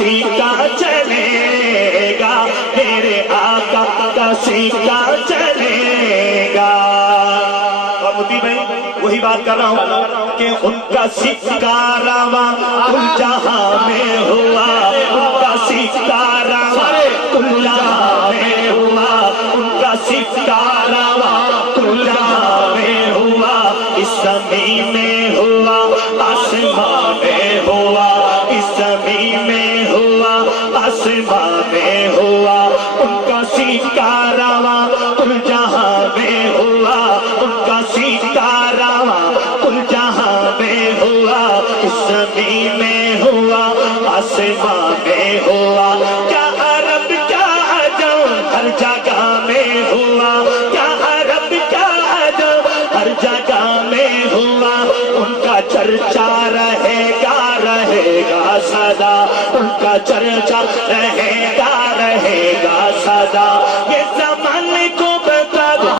سیکا چلے گا، میرے آقا کا سیکا چلے گا۔ اور مدی بھائی وہی بات کر رہا ہوں کہ ان کا سکہ رواں کل جہاں میں ہوا، ان کا سکہ رواں کل جہاں میں ہوا، ان کا سکہ رواں کل جہاں میں ہوا، اس زمین میں ہوا آسمان میں ہوا، اس زمین میں ہوا آسمان میں ہوا، ان کا سکہ رواں کل جہاں میں ہوا، ان کا سکہ رواں کل جہاں میں ہوا، اس زمین میں ہوا آسمان میں ہوا، کیا عرب کیا عجم ہر جگہ میں ہوا، کیا عرب کیا عجم ہر جگہ میں ہوا، ان کا چرچا رہے گا سدا، ان کا چرچا رہے گا سدا، یہ زمانے کو